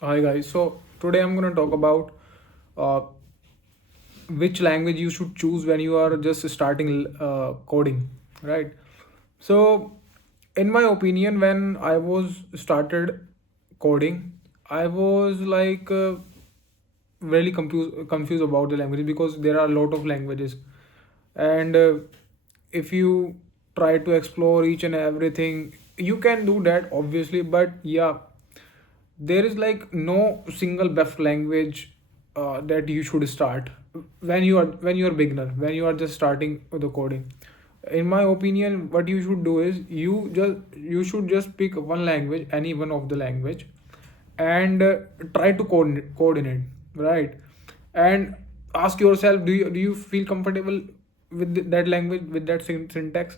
Hi guys, so today I'm going to talk about uh, which language you should choose when you are just starting coding, right? So, in my opinion, when I was started coding, I was like really confused about the language because there are a lot of languages, and if you try to explore each and everything, you can do that obviously, but yeah, there is like no single best language that you should start when you are beginner, when you are just starting the coding. In my opinion, what you should do is you should just pick one language, any one of the language, and try to code in it, right? And ask yourself, do you feel comfortable with that language, with that syntax?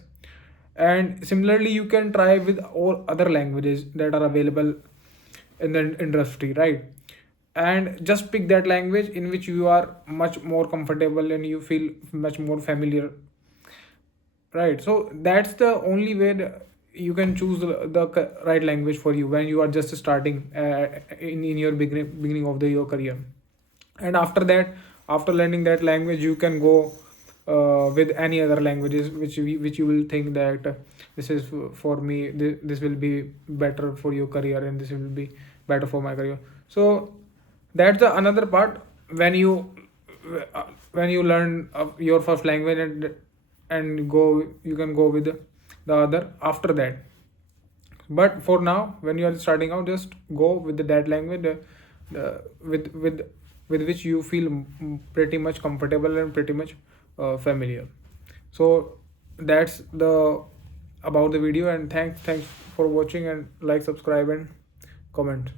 And similarly, you can try with all other languages that are available in the industry, right? And just pick that language in which you are much more comfortable and you feel much more familiar, right? So that's the only way that you can choose the right language for you when you are just starting in your beginning of your career. And after that, after learning that language, you can go with any other languages which you will think that this is for me, this will be better for your career and this will be better for my career. So that's the another part. When you learn your first language, and go, you can go with the other after that. But for now, when you are starting out, just go with that language, with which you feel pretty much comfortable and pretty much familiar. So that's the about the video, and thanks for watching, and like, subscribe, and comment.